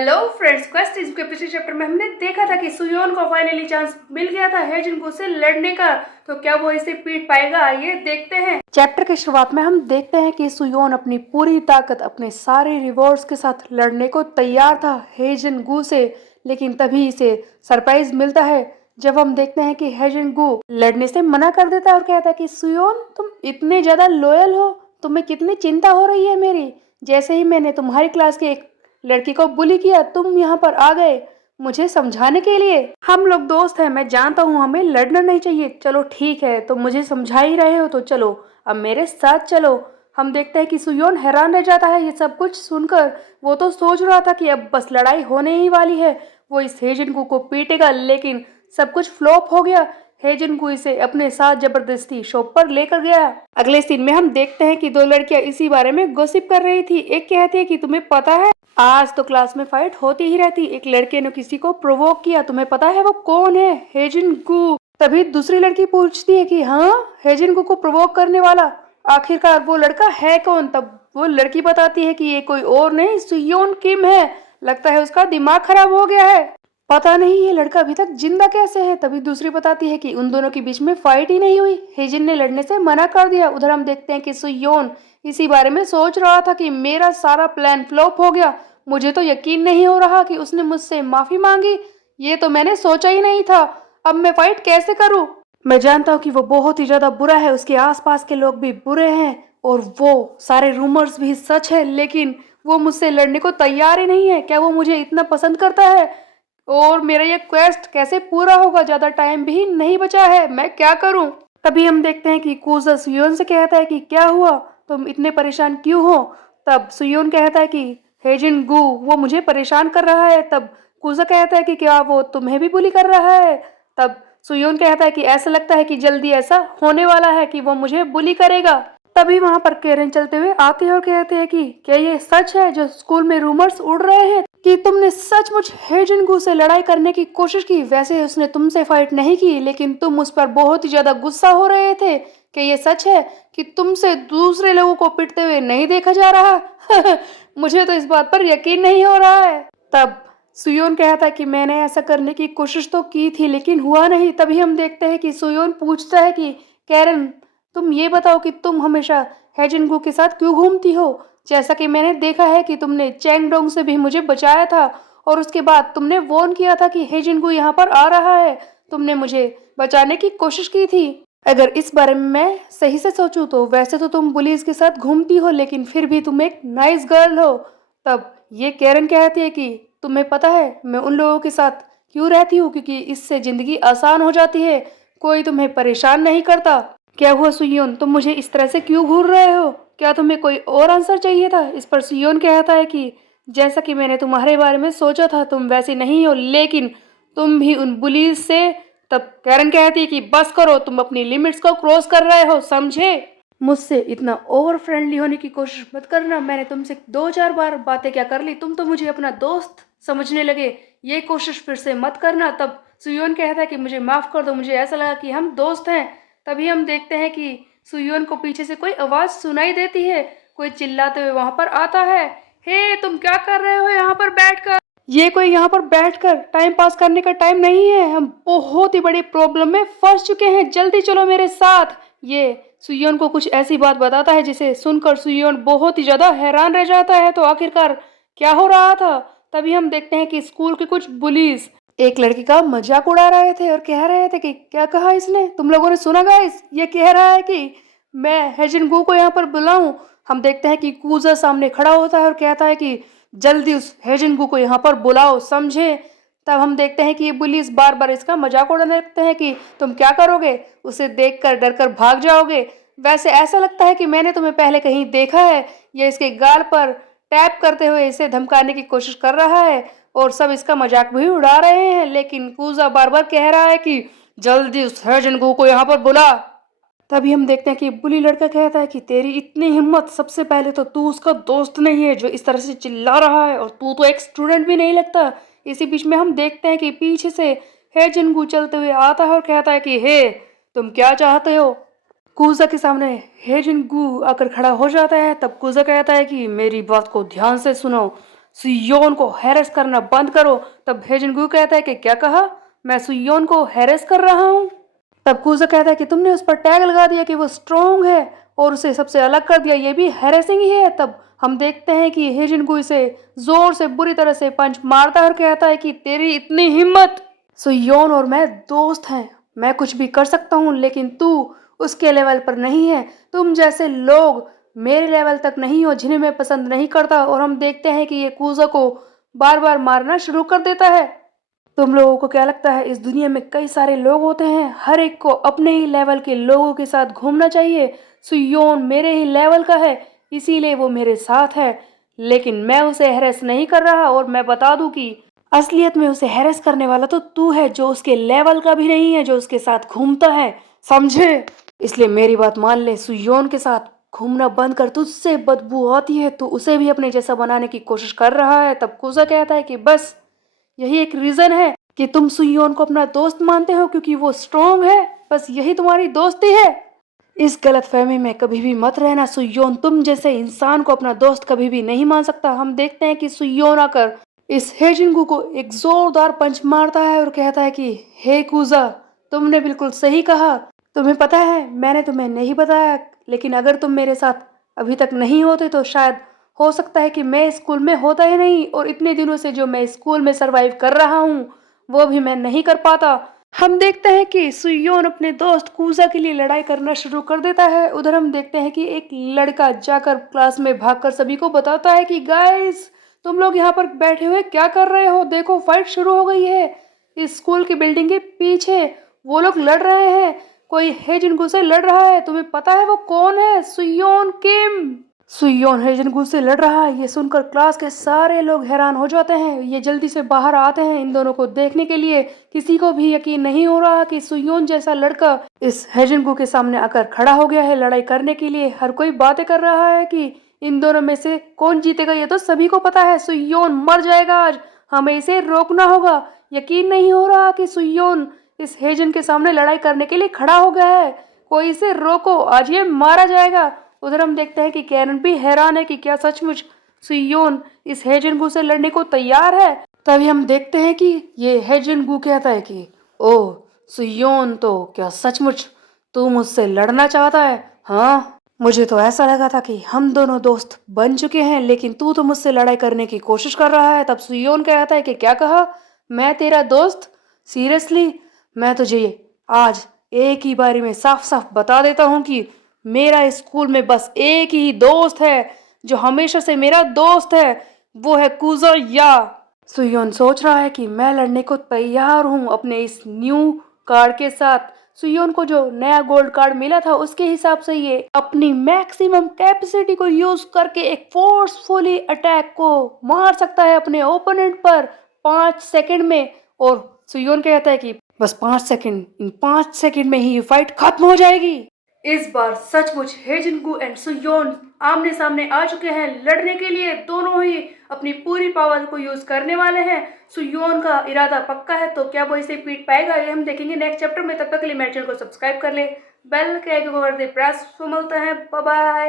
Hello friends, quest is के पिछले chapter में हमने देखा था कि सुयोन को फाइनली चांस मिल गया था हेजिंगू से लड़ने का। तो क्या वो इसे पीट पाएगा, ये देखते हैं। चैप्टर की शुरुआत में हम देखते हैं कि सुयोन अपनी पूरी ताकत, अपने सारे रिवॉर्ड्स के साथ लड़ने को तैयार था हेजिंगू से। लेकिन तभी इसे सरप्राइज मिलता है जब हम देखते हैं कि हेजिंगू लड़ने से मना कर देता है और कहता है कि सुयोन, तुम इतने ज्यादा लॉयल हो, तुम्हें कितनी चिंता हो रही है मेरी। जैसे ही मैंने तुम्हारी क्लास के एक लड़की को बुली किया, तुम यहाँ पर आ गए मुझे समझाने के लिए। हम लोग दोस्त हैं, मैं जानता हूँ हमें लड़ना नहीं चाहिए। चलो ठीक है, तो मुझे समझा ही रहे हो तो चलो अब मेरे साथ चलो। हम देखते हैं कि सुयोन हैरान रह जाता है ये सब कुछ सुनकर। वो तो सोच रहा था कि अब बस लड़ाई होने ही वाली है, वो इस हेजिंगू को पीटेगा, लेकिन सब कुछ फ्लॉप हो गया। हेजिंगू इसे अपने साथ जबरदस्ती शॉप पर लेकर गया। अगले सीन में हम देखते हैं कि दो लड़कियां इसी बारे में गॉसिप कर रही थी। एक कहती है कि तुम्हें पता है आज तो क्लास में फाइट होती ही रहती। एक लड़के ने किसी को प्रोवोक किया, तुम्हें पता है वो कौन है? हेजिंगू। तभी दूसरी लड़की पूछती है कि हाँ, हेजिंगू को प्रोवोक करने वाला आखिरकार वो लड़का है कौन? तब वो लड़की बताती है कि ये कोई और नहीं, सुयोन किम है। लगता है उसका दिमाग खराब हो गया है, पता नहीं ये लड़का अभी तक जिंदा कैसे है। तभी दूसरी बताती है कि उन दोनों के बीच में फाइट ही नहीं हुई, हेजिन ने लड़ने से मना कर दिया। उधर हम देखते हैं कि सुयोन इसी बारे में सोच रहा था कि मेरा सारा प्लान फ्लॉप हो गया। मुझे तो यकीन नहीं हो रहा कि उसने मुझसे माफी मांगी, ये तो मैंने सोचा ही नहीं था। अब मैं फाइट कैसे करूं? मैं जानता हूँ कि वो बहुत ही ज्यादा बुरा है, उसके आसपास के लोग भी बुरे हैं और वो सारे रूमर्स भी सच है, लेकिन वो मुझसे लड़ने को तैयार ही नहीं है। क्या वो मुझे इतना पसंद करता है? और मेरा ये क्वेस्ट कैसे पूरा होगा? ज्यादा टाइम भी नहीं बचा है, मैं क्या करूं? तभी हम देखते हैं कि कूजा सुयोन से कहता है कि क्या हुआ, तुम इतने परेशान क्यों हो? तब सुयोन कहता है कि हेजिन गू वो मुझे परेशान कर रहा है। तब कूजा कहता है कि क्या वो तुम्हें भी बुली कर रहा है? तब सुयोन कहता है कि ऐसा लगता है कि जल्दी ऐसा होने वाला है कि वो मुझे बुली करेगा। तभी वहां पर केरन चलते हुए आते हैं और कहते हैं कि क्या ये सच है जो स्कूल में रूमर्स उड़ रहे हैं कि तुमने सचमुच हेजिंगू से लड़ाई करने की कोशिश की? वैसे उसने तुमसे फाइट नहीं की, लेकिन तुम उस पर बहुत ही ज्यादा गुस्सा हो रहे थे। क्या ये सच है कि तुमसे दूसरे लोगों को पिटते हुए नहीं देखा जा रहा? मुझे तो इस बात पर यकीन नहीं हो रहा है। तब सुयोन कहता है कि मैंने ऐसा करने की कोशिश तो की थी लेकिन हुआ नहीं। तभी हम देखते हैं कि सुयोन पूछता है कि कैरन, तुम ये बताओ कि तुम हमेशा हेजिंगू के साथ क्यों घूमती हो? जैसा कि मैंने देखा है कि तुमने चैंगडोंग से भी मुझे बचाया था और उसके बाद तुमने वॉर्न किया था कि हेजिंगू यहाँ पर आ रहा है। तुमने मुझे बचाने की कोशिश की थी। अगर इस बारे में मैं सही से सोचूं तो वैसे तो तुम बुलीज के साथ घूमती हो, लेकिन फिर भी तुम एक नाइस गर्ल हो। तब ये कैरन कहती है कि तुम्हें पता है मैं उन लोगों के साथ क्यों रहती हूँ, क्योंकि इससे जिंदगी आसान हो जाती है, कोई तुम्हें परेशान नहीं करता। क्या हुआ सुयोन, तुम मुझे इस तरह से क्यों घूर रहे हो? क्या तुम्हें कोई और आंसर चाहिए था? इस पर सुयोन कहता है कि जैसा कि मैंने तुम्हारे बारे में सोचा था तुम वैसी नहीं हो, लेकिन तुम भी उन बुलीज से। तब कैरन कहती है कि बस करो, तुम अपनी लिमिट्स को क्रॉस कर रहे हो, समझे? मुझसे इतना ओवर फ्रेंडली होने की कोशिश मत करना। मैंने तुमसे 2-4 बार बातें क्या कर ली, तुम तो मुझे अपना दोस्त समझने लगे। ये कोशिश फिर से मत करना। तब सुयोन कहता है कि मुझे माफ कर दो, मुझे ऐसा लगा कि हम दोस्त हैं। तभी हम देखते हैं कि सुयोन को पीछे से कोई आवाज सुनाई देती है, कोई चिल्लाते हुए वहां पर आता है। हे, तुम क्या कर रहे हो यहाँ पर बैठकर? ये कोई यहाँ पर बैठकर टाइम पास करने का टाइम नहीं है, हम बहुत ही बड़ी प्रॉब्लम में फंस चुके हैं, जल्दी चलो मेरे साथ। ये सुयोन को कुछ ऐसी बात बताता है जिसे सुनकर सुयोन बहुत ही ज्यादा हैरान रह जाता है। तो आखिरकार क्या हो रहा था? तभी हम देखते हैं कि स्कूल के कुछ बुलीज एक लड़की का मजाक उड़ा रहे थे और कह रहे थे कि क्या कहा इसने, तुम लोगों ने सुना गाइस? ये कह रहा है कि मैं हेजिंगू को यहाँ पर बुलाऊं। हम देखते हैं कि कूजा सामने खड़ा होता है और कहता है कि जल्दी उस हेजिंगू को यहाँ पर बुलाओ, समझे? तब हम देखते हैं कि ये पुलिस बार बार इसका मजाक उड़ाने लगते हैं कि तुम क्या करोगे, उसे देखकर डरकर भाग जाओगे। वैसे ऐसा लगता है कि मैंने तुम्हें पहले कहीं देखा है। ये इसके गाल पर टैप करते हुए इसे धमकाने की कोशिश कर रहा है और सब इसका मजाक भी उड़ा रहे हैं, लेकिन कूजा बार बार कह रहा है कि जल्दी उस हेजिंगू को यहाँ पर बुला। तभी हम देखते हैं कि बुली लड़का कहता है कि तेरी इतनी हिम्मत, सबसे पहले तो तू उसका दोस्त नहीं है जो इस तरह से चिल्ला रहा है, और तू तो एक स्टूडेंट भी नहीं लगता। इसी बीच में हम देखते हैं कि पीछे से हे जिनगू चलते हुए आता है और कहता है कि हे, तुम क्या चाहते हो? कूजा के सामने हे जिनगू आकर खड़ा हो जाता है। तब कूजा कहता है कि मेरी बात को ध्यान से सुनो, सुयोन को हैरेस करना बंद करो। तब हेजिनगू कहता है कि क्या कहा, मैं सुयोन को हैरेस कर रहा हूँ। तब कूजा कहता है कि तुमने उस पर टैग लगा दिया कि वो स्ट्रॉन्ग है और उसे सबसे अलग कर दिया, ये भी हैरेसिंग ही है। तब हम देखते हैं कि हेजिनगू इसे जोर से बुरी तरह से पंच मारता है और कहता है कि तेरी इतनी हिम्मत, सुयोन और मैं दोस्त हैं, मैं कुछ भी कर सकता हूँ लेकिन तू उसके लेवल पर नहीं है। तुम जैसे लोग मेरे लेवल तक नहीं हो जिन्हें मैं पसंद नहीं करता। और हम देखते हैं कि ये कूजा को बार बार मारना शुरू कर देता है। तुम लोगों को क्या लगता है, इस दुनिया में कई सारे लोग होते हैं, हर एक को अपने ही लेवल के लोगों के साथ घूमना चाहिए। सुयोन मेरे ही लेवल का है इसीलिए वो मेरे साथ है, लेकिन मैं उसे हैरेस नहीं कर रहा। और मैं बता दूं कि असलियत में उसे हैरेस करने वाला तो तू है जो उसके लेवल का भी नहीं है, जो उसके साथ घूमता है, समझे? इसलिए मेरी बात मान ले, सुयोन के साथ घूमना बंद कर, तुझसे बदबू आती है, तू उसे भी अपने जैसा बनाने की कोशिश कर रहा है। तब कुजा कहता है कि बस यही एक रीजन है कि तुम सुयोन को अपना दोस्त मानते हो क्योंकि वो स्ट्रॉन्ग है, बस यही तुम्हारी दोस्ती है। इस गलतफहमी में कभी भी मत रहना सुयोन, तुम जैसे इंसान को अपना दोस्त कभी भी नहीं मान सकता। हम देखते हैं कि सुयोन आकर इस हेजिंगू को एक जोरदार पंच मारता है और कहता है कि हे कूजा, तुमने बिल्कुल सही कहा। तुम्हें पता है मैंने तुम्हें नहीं बताया, लेकिन अगर तुम मेरे साथ अभी तक नहीं होते तो शायद हो सकता है कि मैं स्कूल में होता ही नहीं, और इतने दिनों से जो मैं स्कूल में सरवाइव कर रहा हूँ वो भी मैं नहीं कर पाता। हम देखते हैं कि सुयोन अपने दोस्त कूजा के लिए लड़ाई करना शुरू कर देता है। उधर हम देखते हैं कि एक लड़का जाकर क्लास में भागकर सभी को बताता है कि गाइस, तुम लोग यहाँ पर बैठे हुए क्या कर रहे हो, देखो फाइट शुरू हो गई है। इस स्कूल की बिल्डिंग के पीछे वो लोग लड़ रहे हैं, कोई है जिनको से लड़ रहा है, तुम्हें पता है वो कौन है? सुयोन किम। सुयोन हेजनगू से लड़ रहा है, ये सुनकर क्लास के सारे लोग हैरान हो जाते हैं। ये जल्दी से बाहर आते हैं इन दोनों को देखने के लिए। किसी को भी यकीन नहीं हो रहा कि सुयोन जैसा लड़का इस हेजनगू के सामने आकर खड़ा हो गया है लड़ाई करने के लिए। हर कोई बातें कर रहा है कि इन दोनों में से कौन जीतेगा। ये तो सभी को पता है सुयोन मर जाएगा आज, हमें इसे रोकना होगा। यकीन नहीं हो रहा कि सुयोन इस हेजन के सामने लड़ाई करने के लिए खड़ा हो गया है, कोई इसे रोको, आज ये मारा जाएगा। उधर हम देखते हैं कि कैरन भी हैरान है कि क्या सचमुच सुयोन इस हेजनगू से लड़ने को तैयार है। तभी हम देखते हैं कि ये हेजनगू कहता है कि ओह सुयोन, तो क्या सचमुच तू मुझसे लड़ना चाहता है? हाँ, मुझे तो ऐसा लगा था कि हम दोनों दोस्त बन चुके हैं, लेकिन तू तो मुझसे लड़ाई करने की कोशिश कर रहा है। तब सुयोन कहता है कि क्या कहा, मैं तेरा दोस्त? सीरियसली, मैं तुझे आज एक ही बारी में साफ साफ बता देता हूँ कि मेरा स्कूल में बस एक ही दोस्त है जो हमेशा से मेरा दोस्त है, वो है कूजो या। सुयोन सोच रहा है कि मैं लड़ने को तैयार हूँ अपने इस न्यू कार्ड के साथ। सुयोन को जो नया गोल्ड कार्ड मिला था उसके हिसाब से ये अपनी मैक्सिमम कैपेसिटी को यूज करके एक फोर्सफुली अटैक को मार सकता है अपने ओपोनेंट पर 5 सेकंड में। और सुयोन कहता है कि बस 5 सेकंड, इन 5 सेकंड में ही ये फाइट खत्म हो जाएगी। इस बार सचमुच हेजिनगू एंड सुयोन आमने सामने आ चुके हैं लड़ने के लिए। दोनों ही अपनी पूरी पावर को यूज करने वाले हैं। सुयोन का इरादा पक्का है, तो क्या वो इसे पीट पाएगा ये हम देखेंगे नेक्स्ट चैप्टर में। तब तक के लिए मेरे चैनल को सब्सक्राइब कर ले, बेल के आइकन को कर दे प्रेस। मिलते हैं, बाय बाय।